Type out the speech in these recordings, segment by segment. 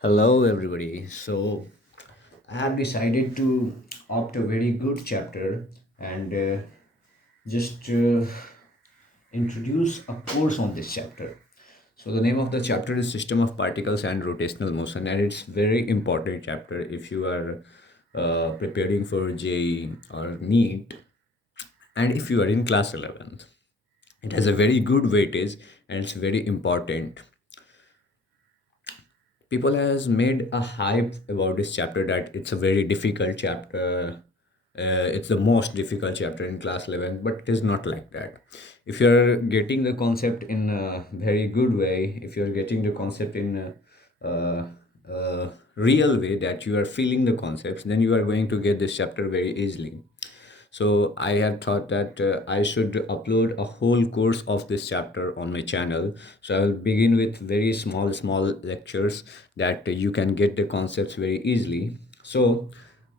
Hello, everybody. So, I have decided to opt a very good chapter and just introduce a course on this chapter. So, the name of the chapter is System of Particles and Rotational Motion, and it's very important chapter if you are preparing for JEE or NEET, and if you are in class 11th. It has a very good weightage and it's very important. People has made a hype about this chapter that it's a very difficult chapter. It's the most difficult chapter in class 11, but it is not like that. If you're getting the concept in a very good way, if you're getting the concept in a real way that you are feeling the concepts, then you are going to get this chapter very easily. So I have thought that I should upload a whole course of this chapter on my channel. So I will begin with very small lectures that you can get the concepts very easily. So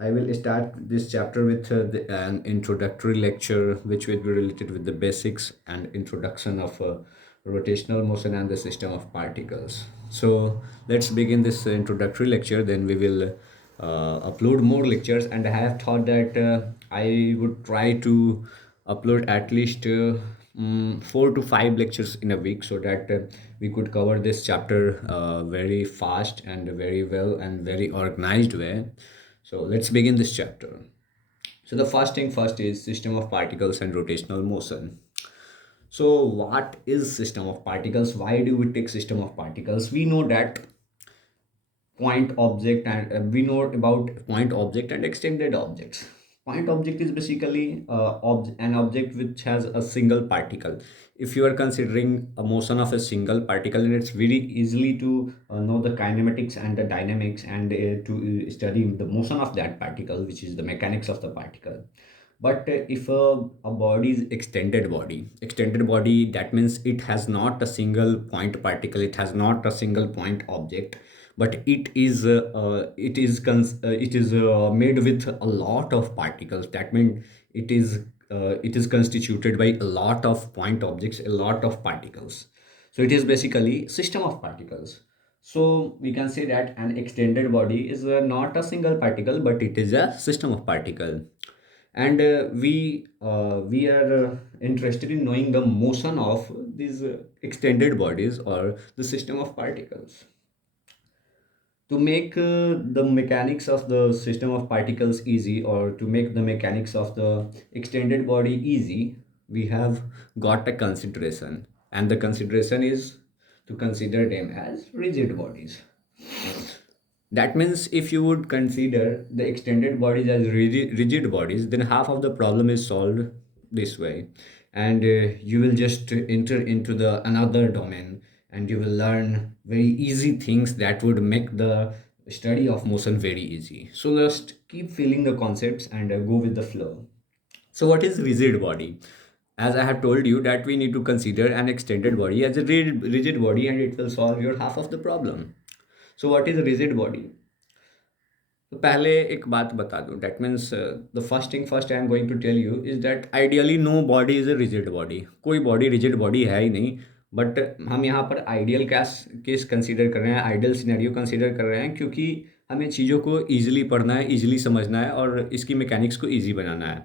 I will start this chapter with an introductory lecture, which will be related with the basics and introduction of rotational motion and the system of particles. So let's begin this introductory lecture, then we will upload more lectures, and I have thought that I would try to upload at least 4 to 5 lectures in a week so that we could cover this chapter very fast and very well and very organized way. So let's begin this chapter. So the first thing first is system of particles and rotational motion. So what is system of particles? Why do we take system of particles? We know that point object, and we know about point object and extended objects. Point object is basically an object which has a single particle. If you are considering a motion of a single particle, then it's very easily to know the kinematics and the dynamics, and to study the motion of that particle, which is the mechanics of the particle. But if a body is extended body, that means it has not a single point particle, it has not a single point object, but it is made with a lot of particles. That means it is constituted by a lot of point objects, a lot of particles. So it is basically system of particles. So we can say that an extended body is not a single particle, but it is a system of particle. And we are interested in knowing the motion of these extended bodies or the system of particles. To make the mechanics of the system of particles easy, or to make the mechanics of the extended body easy, we have got a consideration, and the consideration is to consider them as rigid bodies. That means if you would consider the extended bodies as rigid bodies, then half of the problem is solved this way. And you will just enter into the another domain, and you will learn very easy things that would make the study of motion very easy. So just keep feeling the concepts and go with the flow. So what is rigid body? As I have told you that we need to consider an extended body as a rigid body, and it will solve your half of the problem. So what is a rigid body? तो पहले एक बात बता दूं, that means the first thing first I am going to tell you is that ideally no body is a rigid body. कोई body rigid body है ही नहीं. बट हम यहाँ पर आइडियल केस केस कंसीडर कर रहे हैं, आइडियल सिनेरियो कंसीडर कर रहे हैं, क्योंकि हमें चीज़ों को ईजिली पढ़ना है, ईजिली समझना है और इसकी मैकेनिक्स को ईजी बनाना है.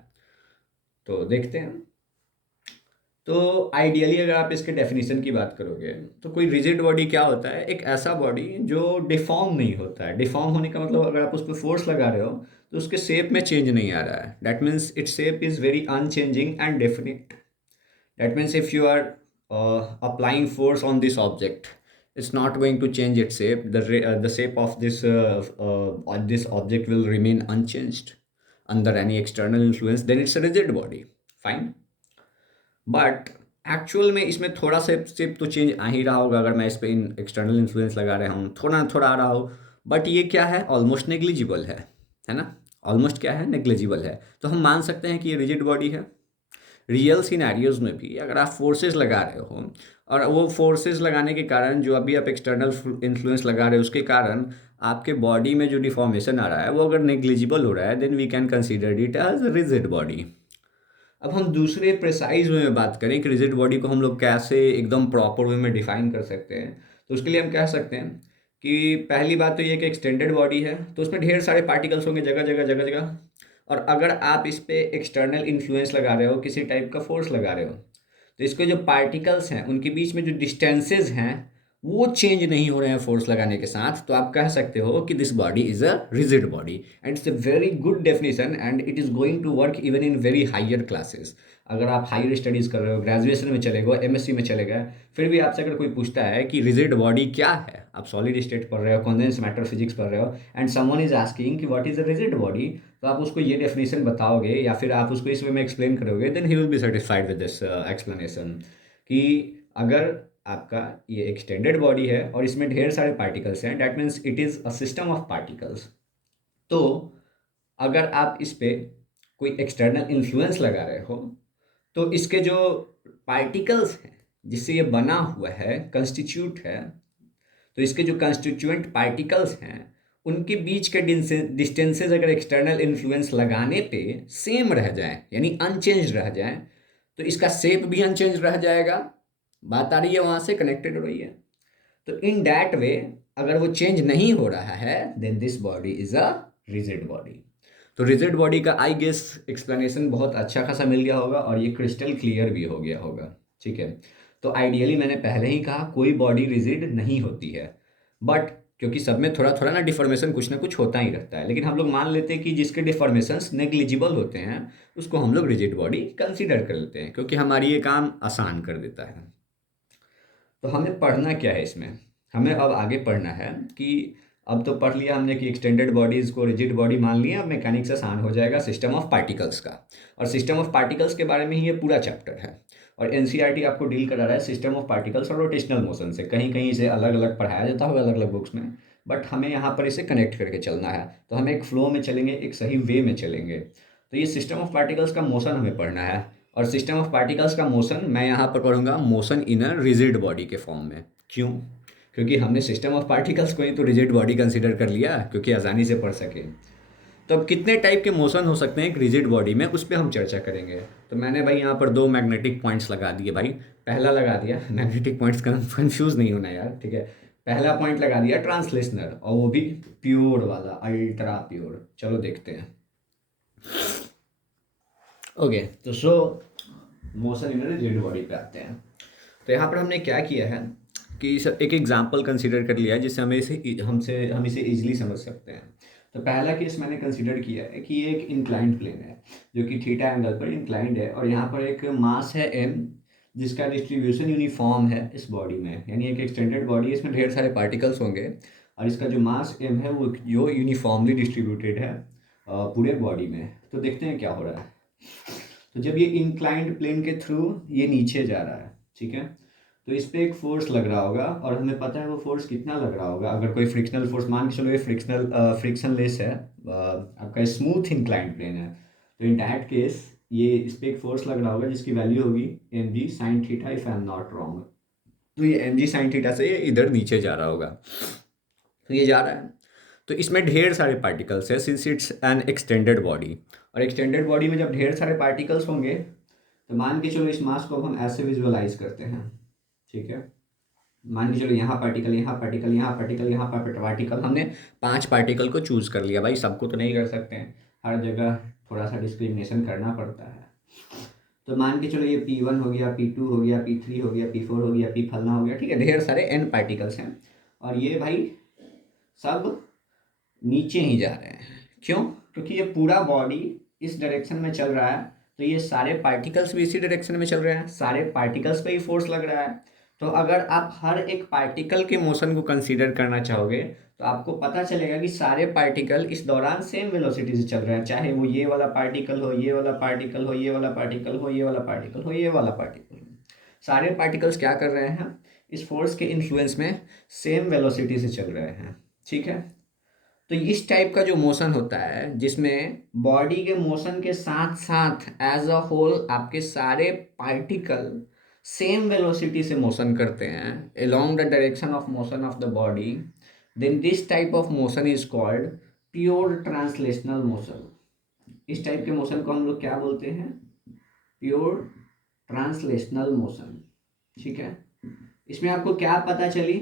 तो देखते हैं. तो आइडियली अगर आप इसके डेफिनेशन की बात करोगे, तो कोई रिजिड बॉडी क्या होता है? एक ऐसा बॉडी जो डिफॉर्म नहीं होता है. डिफॉर्म होने का मतलब, अगर आप उस पर फोर्स लगा रहे हो तो उसके शेप में चेंज नहीं आ रहा है. That means its shape is very unchanging and definite. That means if you are applying force on this object, it's not going to change its shape. The shape of this object will remain unchanged under any external influence. Then it's a rigid body. Fine. But actual में इसमें थोड़ा सा step तो change आ ही रहा होगा. अगर मैं इस पर एक्सटर्नल इन्फ्लुएंस लगा रहा हूँ, थोड़ा ना थोड़ा आ रहा हो. बट ये क्या है? ऑलमोस्ट नेग्लिजिबल है ना. ऑलमोस्ट क्या है? नेग्लिजिबल है. तो हम मान सकते हैं कि ये रिजिड बॉडी है. रियल सिनेरियोज में भी अगर आप फोर्सेस लगा रहे हो, और वो फोर्सेस लगाने के कारण, जो अभी आप एक्सटर्नल इन्फ्लुएंस लगा रहे हो, उसके कारण आपके बॉडी में जो डिफॉर्मेशन आ रहा है वो अगर नेग्लिजिबल हो रहा है, then we can consider it as rigid body. अब हम दूसरे प्रिसाइज वे में बात करें कि रिजिड बॉडी को हम लोग कैसे एकदम प्रॉपर वे में डिफाइन कर सकते हैं, तो उसके लिए हम कह सकते हैं कि पहली बात तो ये कि एक्सटेंडेड बॉडी है तो उसमें ढेर सारे पार्टिकल्स होंगे जगह जगह जगह जगह। और अगर आप इस पे एक्सटर्नल इन्फ्लुएंस लगा रहे हो, किसी टाइप का फोर्स लगा रहे हो, तो इसके जो पार्टिकल्स हैं उनके बीच में जो डिस्टेंसेज हैं वो चेंज नहीं हो रहे हैं फोर्स लगाने के साथ, तो आप कह सकते हो कि this body is a rigid body. And it's a very good definition and it is going to work even in very higher classes. अगर आप हायर स्टडीज़ कर रहे हो, ग्रेजुएशन में चले गए, एमएससी में चले गए, फिर भी आपसे अगर कोई पूछता है कि रिजिड बॉडी क्या है, आप सॉलिड स्टेट पढ़ रहे हो, कंडेंस मैटर फिजिक्स पढ़ रहे हो, एंड समवन इज आस्किंग कि what is a rigid body, तो आप उसको ये डेफिनेशन बताओगे या फिर आप उसको इस वे में एक्सप्लेन करोगे, then he will be satisfied with this explanation. कि अगर आपका ये एक्सटेंडेड बॉडी है और इसमें ढेर सारे पार्टिकल्स हैं, that means it is a system of particles. तो अगर आप इस पे कोई एक्सटर्नल इन्फ्लुएंस लगा रहे हो, तो इसके जो पार्टिकल्स हैं जिससे ये बना हुआ है, कंस्टिट्यूट है, तो इसके जो कंस्टिट्यूएंट पार्टिकल्स हैं उनके बीच के डिस्टेंसेज अगर एक्सटर्नल इन्फ्लुएंस लगाने पे सेम रह जाए, यानी अनचेंज रह जाए, तो इसका शेप भी अनचेंज रह जाएगा। बात आ रही है, वहाँ से कनेक्टेड हो रही है। तो इन दैट वे अगर वो चेंज नहीं हो रहा है then this body is a rigid body. तो रिजिड बॉडी का आई गेस एक्सप्लेनेशन बहुत अच्छा खासा मिल गया होगा और ये क्रिस्टल क्लियर भी हो गया होगा। ठीक है। तो आइडियली मैंने पहले ही कहा कोई बॉडी रिजिड नहीं होती है, बट क्योंकि सब में थोड़ा थोड़ा ना कुछ होता ही रहता है, लेकिन हम लोग मान लेते हैं कि जिसके डिफॉर्मेशंस नेग्लिजिबल होते हैं उसको हम लोग रिजिड बॉडी कंसीडर कर लेते हैं, क्योंकि हमारी ये काम आसान कर देता है। तो हमें पढ़ना क्या है इसमें? हमें अब आगे पढ़ना है कि अब तो पढ़ लिया हमने कि एक्सटेंडेड बॉडीज़ को रिजिड बॉडी मान लिया, अब मैकेनिक्स आसान हो जाएगा सिस्टम ऑफ पार्टिकल्स का। और सिस्टम ऑफ पार्टिकल्स के बारे में ही ये पूरा चैप्टर है। और एनसीईआरटी आपको डील करा रहा है सिस्टम ऑफ पार्टिकल्स और रोटेशनल मोशन से। कहीं कहीं इसे अलग अलग पढ़ाया जाता होगा अलग अलग बुक्स में, बट हमें यहाँ पर इसे कनेक्ट करके चलना है। तो हम एक फ्लो में चलेंगे, एक सही वे में चलेंगे। तो ये सिस्टम ऑफ पार्टिकल्स का मोशन हमें पढ़ना है। और सिस्टम ऑफ पार्टिकल्स का मोशन मैं यहाँ पर पढ़ूंगा motion in a rigid body के फॉर्म में। क्यों? क्योंकि हमने सिस्टम ऑफ पार्टिकल्स को ही तो रिजिड बॉडी कंसीडर कर लिया, क्योंकि आसानी से पढ़ सके। तो अब कितने टाइप के मोशन हो सकते हैं एक रिजिड बॉडी में, उस पर हम चर्चा करेंगे। तो मैंने भाई यहाँ पर दो मैग्नेटिक पॉइंट्स लगा दिए भाई। पहला लगा दिया, मैग्नेटिक पॉइंट्स का कंफ्यूज नहीं होना यार, ठीक है। पहला पॉइंट लगा दिया ट्रांसलेशनल, और वो भी प्योर वाला, अल्ट्रा प्योर। चलो देखते हैं। ओके, तो सो मोशन इन रिजिड बॉडी पे आते हैं। तो यहाँ पर हमने क्या किया है कि एक एग्जांपल कंसीडर कर लिया है जिससे हम इसे इजीली समझ सकते हैं। तो पहला केस मैंने कंसीडर किया है कि ये एक इंक्लाइंड प्लेन है जो कि थीटा एंगल पर इंक्लाइंड है, और यहाँ पर एक मास है m जिसका डिस्ट्रीब्यूशन यूनिफॉर्म है इस बॉडी में, यानी एक एक्सटेंडेड बॉडी है, इसमें ढेर सारे पार्टिकल्स होंगे और इसका जो मास m है वो जो यूनिफॉर्मली डिस्ट्रीब्यूटेड है पूरे बॉडी में। तो देखते हैं क्या हो रहा है। तो जब ये इंक्लाइंड प्लेन के थ्रू ये नीचे जा रहा है, ठीक है, तो इस पे एक फोर्स लग रहा होगा, और हमें पता है वो फोर्स कितना लग रहा होगा। अगर कोई फ्रिक्शनल फोर्स, मान के चलो ये फ्रिक्शनलेस है, आपका स्मूथ इंक्लाइंड प्लेन है, तो इन दैट केस ये इस पे एक फोर्स लग रहा होगा जिसकी वैल्यू होगी M G sin theta, if I am not wrong. तो ये एम जी साइन थीटा से ये इधर नीचे जा रहा होगा, तो ये जा रहा है। तो इसमें ढेर सारे पार्टिकल्स है since it's an extended body, और एक्सटेंडेड बॉडी में जब ढेर सारे पार्टिकल्स होंगे तो मान के चलो इस मास को अब हम ऐसे विजुअलाइज करते हैं, ठीक है। मान के चलो यहाँ पार्टिकल, यहाँ पार्टिकल, यहाँ पार्टिकल, यहाँ पार्टिकल, हमने 5 पार्टिकल को चूज कर लिया। भाई सबको तो नहीं कर सकते हैं, हर जगह थोड़ा सा डिस्क्रिमिनेशन करना पड़ता है। तो मान के चलो ये P1 हो गया, P2 हो गया, P3 हो गया, P4 हो गया, P फलना हो गया, ठीक है, ढेर सारे n पार्टिकल्स हैं, और ये भाई सब नीचे ही जा रहे हैं। क्यों? क्योंकि ये पूरा बॉडी इस डायरेक्शन में चल रहा है, तो ये सारे पार्टिकल्स भी इसी डायरेक्शन में चल रहे हैं, सारे पार्टिकल्स पे ही फोर्स लग रहा है। तो अगर आप हर एक पार्टिकल के मोशन को कंसीडर करना चाहोगे तो आपको पता चलेगा कि सारे पार्टिकल इस दौरान सेम वेलोसिटी से चल रहे हैं, चाहे वो ये वाला पार्टिकल हो, ये वाला पार्टिकल हो, ये वाला पार्टिकल हो, ये वाला पार्टिकल हो, ये वाला पार्टिकल हो। सारे पार्टिकल्स क्या कर रहे हैं? इस फोर्स के इन्फ्लुएंस में सेम वेलोसिटी से चल रहे हैं, ठीक है। तो इस टाइप का जो मोशन होता है जिसमें बॉडी के मोशन के साथ साथ एज अ होल आपके सारे पार्टिकल सेम वेलोसिटी से मोशन करते हैं along the direction of motion of the body, then this type of motion is called pure translational motion. इस टाइप के मोशन को हम लोग क्या बोलते हैं? प्योर ट्रांसलेशनल मोशन, ठीक है। इसमें आपको क्या पता चली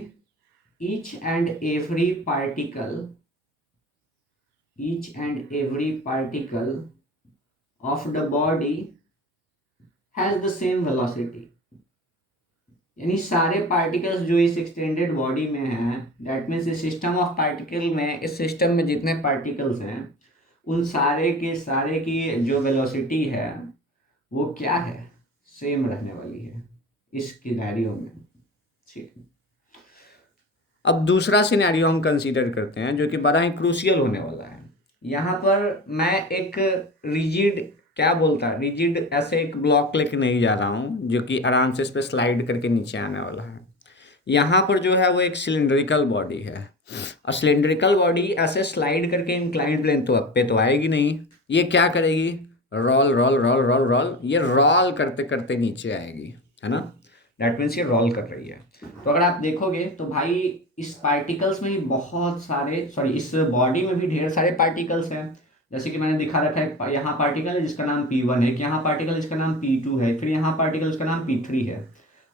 each and every particle each and every particle of the body has the same velocity। यानी सारे पार्टिकल्स जो इस एक्सटेंडेड बॉडी में हैं, दैट मीन्स इस सिस्टम ऑफ पार्टिकल में, इस सिस्टम में जितने पार्टिकल्स हैं उन सारे के सारे की जो वेलोसिटी है वो क्या है, सेम रहने वाली है इस सिनेरियो में। ठीक, अब दूसरा सिनेरियो हम कंसीडर करते हैं जो कि बड़ा ही क्रूशियल होने वाला है। यहाँ पर मैं एक रिजिड, क्या बोलता है, रिजिड ऐसे एक ब्लॉक लेके नहीं जा रहा हूँ जो कि आराम से इस पर स्लाइड करके नीचे आने वाला है। यहाँ पर जो है वो एक सिलिंड्रिकल बॉडी है, और सिलिंड्रिकल बॉडी ऐसे स्लाइड करके इंक्लाइंड प्लेन तो पे तो आएगी नहीं, ये क्या करेगी, roll roll roll roll roll, ये रोल करते करते नीचे आएगी, है ना। दैट मीन्स ये रोल कर रही है। तो अगर आप देखोगे तो भाई इस पार्टिकल्स में ही बहुत सारे, सॉरी इस बॉडी में भी ढेर सारे पार्टिकल्स हैं। जैसे कि मैंने दिखा रखा है, यहाँ पार्टिकल है जिसका नाम P1 है, यहाँ पार्टिकल जिसका नाम P2 है, फिर यहाँ पार्टिकल जिसका नाम P3 है।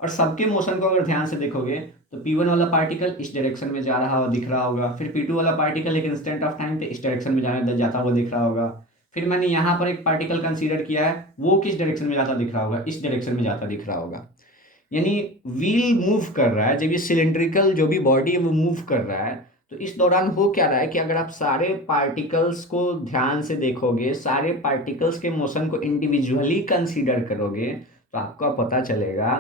और सबके मोशन को अगर ध्यान से देखोगे तो P1 वाला पार्टिकल इस डायरेक्शन में जा रहा हुआ दिख रहा होगा, फिर P2 वाला पार्टिकल एक इंस्टेंट ऑफ टाइम पे इस डायरेक्शन में जाता हुआ दिख रहा होगा, फिर मैंने यहाँ पर एक पार्टिकल कंसीडर किया है, वो किस डायरेक्शन में जाता दिख रहा होगा, इस डायरेक्शन में जाता दिख रहा होगा। यानी व्हील मूव कर रहा है, जब ये सिलिंड्रिकल जो भी बॉडी है वो मूव कर रहा है, तो इस दौरान हो क्या रहा है कि अगर आप सारे पार्टिकल्स को ध्यान से देखोगे, सारे पार्टिकल्स के मोशन को इंडिविजुअली कंसीडर करोगे, तो आपको पता चलेगा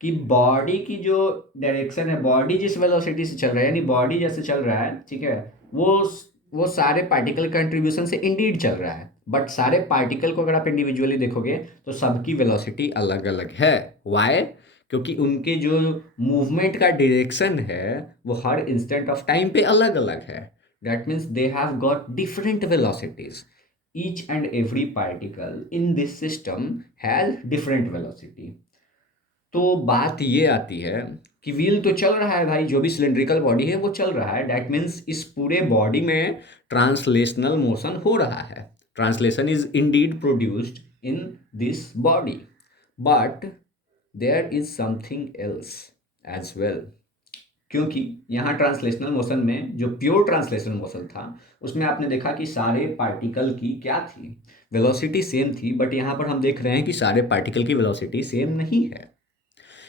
कि बॉडी की जो डायरेक्शन है, बॉडी जिस वेलोसिटी से चल रहा है, यानी बॉडी जैसे चल रहा है, ठीक है, वो सारे पार्टिकल कंट्रीब्यूशन से इंडीड चल रहा है, बट सारे पार्टिकल को अगर आप इंडिविजुअली देखोगे तो सबकी वेलोसिटी अलग अलग है। वाई? क्योंकि उनके जो मूवमेंट का डायरेक्शन है वो हर इंस्टेंट ऑफ टाइम पे अलग अलग है। That means they have got different velocities. Each and every particle in this system has different velocity. तो बात ये आती है कि व्हील तो चल रहा है भाई, जो भी सिलिंड्रिकल बॉडी है वो चल रहा है, दैट मीन्स इस पूरे बॉडी में ट्रांसलेशनल मोशन हो रहा है, translation is indeed produced in this body, but there is something else as well. क्योंकि यहाँ ट्रांसलेशनल मोशन में जो प्योर ट्रांसलेशनल मोशन था उसमें आपने देखा कि सारे पार्टिकल की क्या थी, वेलोसिटी सेम थी, बट यहाँ पर हम देख रहे हैं कि सारे पार्टिकल की वेलोसिटी सेम नहीं है।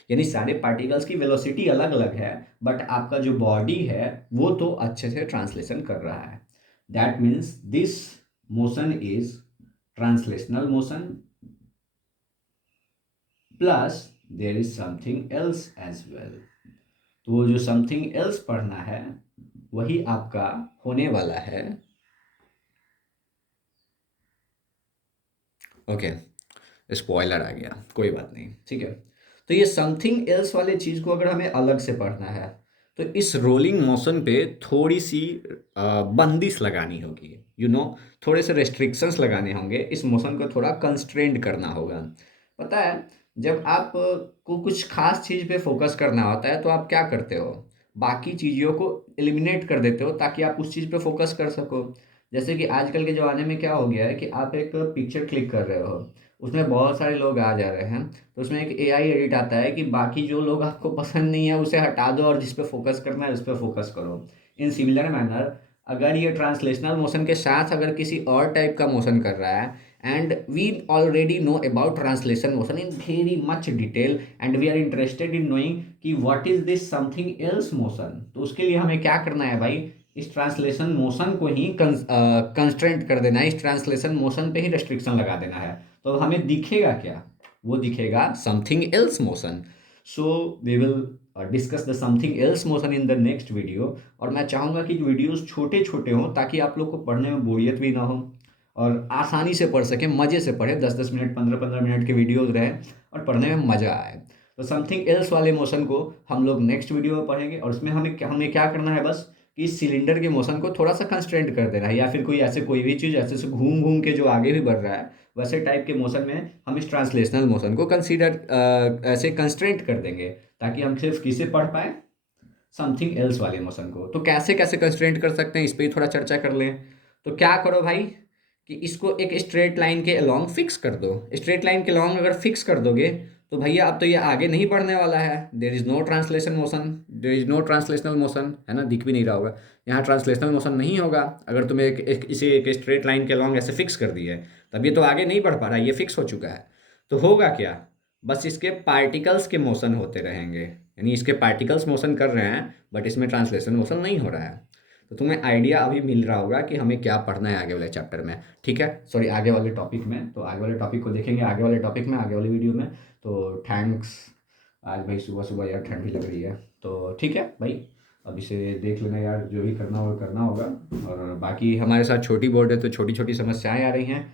यानी सारे पार्टिकल्स की वेलोसिटी अलग अलग है, बट आपका जो बॉडी है वो तो अच्छे से ट्रांसलेशन कर रहा है। That means this motion is translational motion plus there is something else as well. तो वो जो समथिंग एल्स पढ़ना है वही आपका होने वाला है। ओके, स्पॉइलर आ गया, कोई बात नहीं, ठीक है। तो ये समथिंग एल्स वाले चीज़ को अगर हमें अलग से पढ़ना है तो इस रोलिंग मोशन पे थोड़ी सी बंदिश लगानी होगी, थोड़े से रेस्ट्रिक्शंस लगाने होंगे, इस मोशन को थोड़ा कंस्ट्रेंड करना होगा। पता है, जब आप को कुछ खास चीज़ पे फोकस करना होता है तो आप क्या करते हो, बाकी चीज़ों को एलिमिनेट कर देते हो ताकि आप उस चीज़ पे फोकस कर सको। जैसे कि आजकल के ज़माने में क्या हो गया है कि आप एक पिक्चर क्लिक कर रहे हो, उसमें बहुत सारे लोग आ जा रहे हैं, तो उसमें एक एआई एडिट आता है कि बाकी जो लोग आपको पसंद नहीं है उसे हटा दो और जिस पे फोकस करना है उस पर फोकस करो। इन सिमिलर मैनर अगर ये ट्रांसलेशनल मोशन के साथ अगर किसी और टाइप का मोशन कर रहा है, and we already know about translation motion in very much detail and we are interested in knowing कि what is this something else motion, तो उसके लिए हमें क्या करना है भाई, इस ट्रांसलेशन मोशन को ही कंस्ट्रेंट कर देना है, इस ट्रांसलेशन मोशन पे ही रेस्ट्रिक्शन लगा देना है। तो हमें दिखेगा क्या, वो दिखेगा something else motion. So we will discuss the something else motion in the next video. और मैं चाहूँगा कि वीडियोस छोटे छोटे हों ताकि आप लोग को पढ़ने में बोरियत भी ना हो और आसानी से पढ़ सकें, मज़े से पढ़ें, 10-10 मिनट 15-15 मिनट के वीडियोस रहें और पढ़ने में मज़ा आए। तो समथिंग एल्स वाले मोशन को हम लोग नेक्स्ट वीडियो में पढ़ेंगे, और उसमें हमें क्या करना है बस कि इस सिलेंडर के मोशन को थोड़ा सा कंस्ट्रेंट कर देना है, या फिर कोई भी चीज़ ऐसे से घूम घूम के जो आगे भी बढ़ रहा है वैसे टाइप के मोशन में हम इस ट्रांसलेशनल मोशन को ऐसे कंस्ट्रेंट कर देंगे ताकि हम सिर्फ किसे पढ़ पाए, समथिंग एल्स वाले मोशन को। तो कैसे कैसे कंस्ट्रेंट कर सकते हैं इस पर ही थोड़ा चर्चा कर लें। तो क्या करो भाई कि इसको एक स्ट्रेट लाइन के अलोंग फिक्स कर दो। स्ट्रेट लाइन के अलोंग अगर फिक्स कर दोगे तो भैया अब तो ये आगे नहीं बढ़ने वाला है, there is no translation motion, there is no translational motion, है ना, दिख भी नहीं रहा होगा। यहाँ ट्रांसलेशनल मोशन नहीं होगा। अगर तुम इसे एक स्ट्रेट लाइन के अलॉन्ग ऐसे फिक्स कर दिए, तब ये तो आगे नहीं बढ़ पा रहा है, ये फिक्स हो चुका है। तो होगा क्या, बस इसके पार्टिकल्स के मोशन होते रहेंगे, यानी इसके पार्टिकल्स मोशन कर रहे हैं, बट इसमें ट्रांसलेशन मोशन नहीं हो रहा है। तो तुम्हें आइडिया अभी मिल रहा होगा कि हमें क्या पढ़ना है आगे वाले चैप्टर में। ठीक है, सॉरी, आगे वाले टॉपिक में। तो आगे वाले टॉपिक को देखेंगे आगे वाले टॉपिक में, आगे वाली वीडियो में। तो थैंक्स। आज भाई सुबह सुबह यार ठंड भी लग रही है, तो ठीक है भाई, अब इसे देख लेना यार, जो भी करना होगा करना होगा। और बाकी हमारे साथ छोटी बोर्ड है, तो छोटी छोटी समस्याएं आ रही हैं,